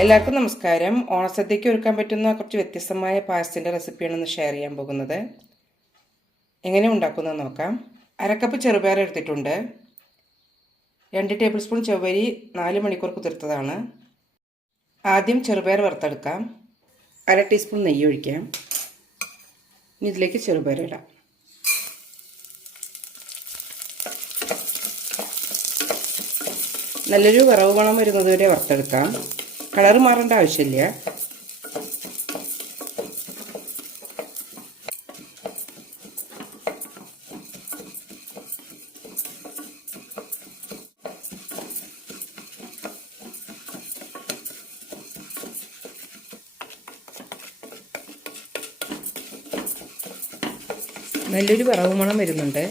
എല്ലാവർക്കും നമസ്കാരം. ഓണസദ്യയ്ക്ക് ഒരുക്കാൻ പറ്റുന്ന കുറച്ച് വ്യത്യസ്തമായ പായസത്തിന്റെ റെസിപ്പിയാണ് ഇന്ന് ഷെയർ ചെയ്യാൻ പോകുന്നത്. എങ്ങനെ ഉണ്ടാക്കുന്നത് നോക്കാം. അരക്കപ്പ് ചെറുപയർ എടുത്തിട്ടുണ്ട്. രണ്ട് ടേബിൾ സ്പൂൺ ചെവ്വരി നാല് മണിക്കൂർ കുതിർത്തതാണ്. ആദ്യം ചെറുപയർ വറുത്തെടുക്കാം. അര ടീസ്പൂൺ നെയ്യ് ഒഴിക്കാം. ഇനി ഇതിലേക്ക് ചെറുപയർ ഇടാം. നല്ലൊരു വറവ് മണം വരുന്നത് വരെ വറുത്തെടുക്കാം. കളർ മാറേണ്ട ആവശ്യമില്ല. നല്ലൊരു വറവ് മണം വരുന്നുണ്ട്.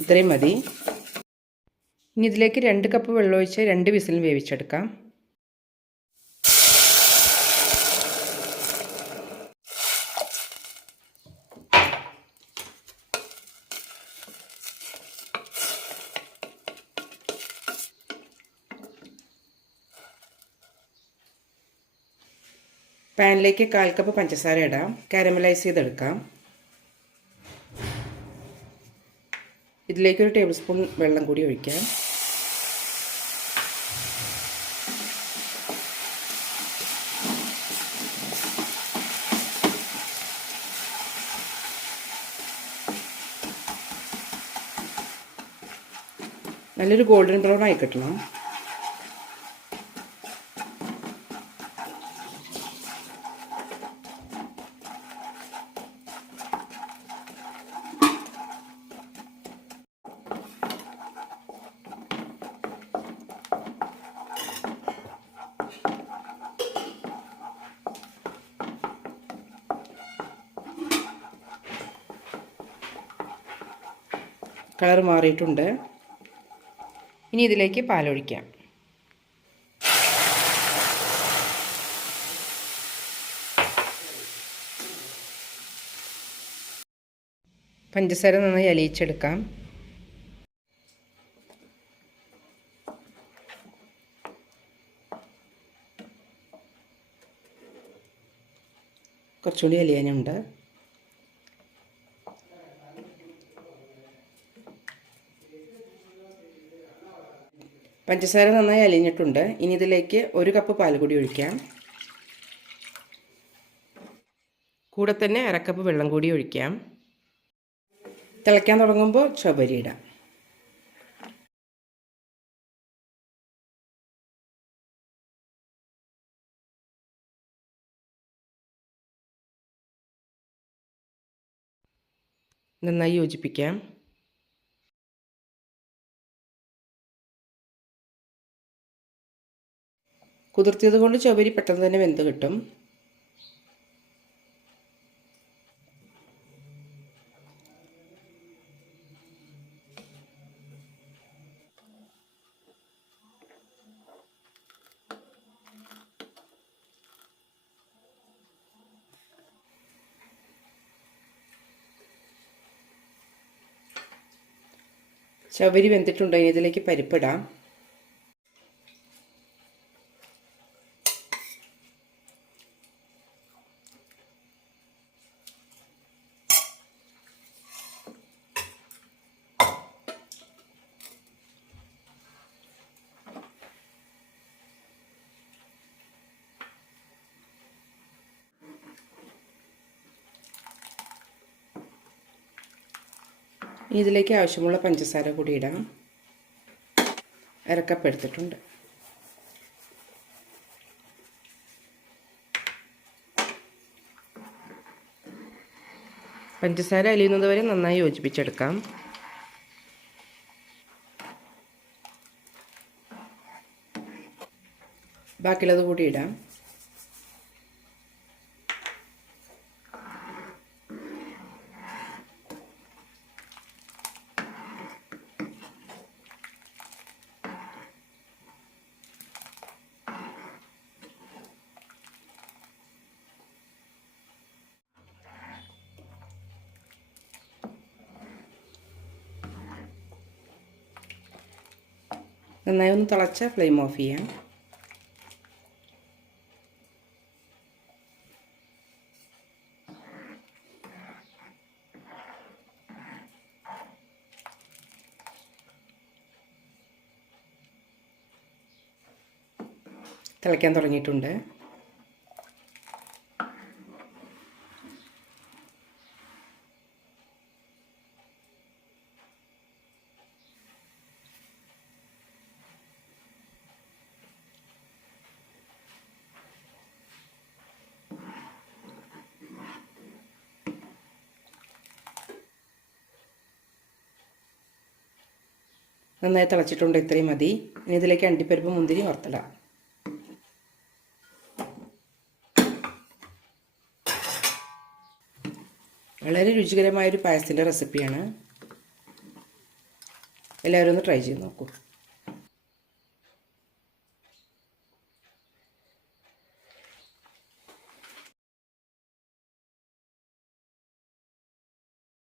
ഇത്രയും മതി. ഇനി ഇതിലേക്ക് രണ്ട് കപ്പ് വെള്ളമൊഴിച്ച് രണ്ട് വിസിൽ വേവിച്ചെടുക്കാം. പാനിലേക്ക് കാൽ കപ്പ് പഞ്ചസാര ഇടാം. കാരമലൈസ് ചെയ്തെടുക്കാം. ഇതിലേക്കൊരു ടേബിൾ സ്പൂൺ വെള്ളം കൂടി ഒഴിക്കാം. നല്ലൊരു ഗോൾഡൻ ബ്രൗൺ ആയി കിട്ടണം. കളർ മാറിയിട്ടുണ്ട്. ഇനി ഇതിലേക്ക് പാലൊഴിക്കാം. പഞ്ചസാര നന്നായി അലിയിച്ചെടുക്കാം. കുറച്ചുകൂടി അലിയാനുണ്ട്. പഞ്ചസാര നന്നായി അലിഞ്ഞിട്ടുണ്ട്. ഇനി ഇതിലേക്ക് ഒരു കപ്പ് പാൽ കൂടി ഒഴിക്കാം. കൂടെ തന്നെ അരക്കപ്പ് വെള്ളം കൂടി ഒഴിക്കാം. തിളയ്ക്കാൻ തുടങ്ങുമ്പോൾ ചൊവരി ഇടാം. നന്നായി യോജിപ്പിക്കാം. കുതിർത്തിയത് കൊണ്ട് ചുവരി പെട്ടെന്ന് തന്നെ വെന്ത് കിട്ടും. ചവരി വെന്തിട്ടുണ്ടെങ്കിൽ ഇതിലേക്ക് പരിപ്പിടാം. ഇതിലേക്ക് ആവശ്യമുള്ള പഞ്ചസാര കൂടി ഇടാം. അരക്കപ്പ് എടുത്തിട്ടുണ്ട്. പഞ്ചസാര അലിയുന്നത് വരെ നന്നായി യോജിപ്പിച്ചെടുക്കാം. ബാക്കിയുള്ളത് കൂടി ഇടാം. നന്നായി ഒന്ന് തിളച്ച ഫ്ലെയിം ഓഫ് ചെയ്യാം. തിളയ്ക്കാൻ തുടങ്ങിയിട്ടുണ്ട്. നന്നായി തിളച്ചിട്ടുണ്ട് ഇത്രയും മതി. ഇനി ഇതിലേക്ക് അണ്ടിപ്പരിപ്പ് മുന്തിരി വറുത്തിടാം വളരെ രുചികരമായൊരു പായസത്തിന്റെ റെസിപ്പിയാണ്. എല്ലാവരും ഒന്ന് ട്രൈ ചെയ്ത് നോക്കൂ.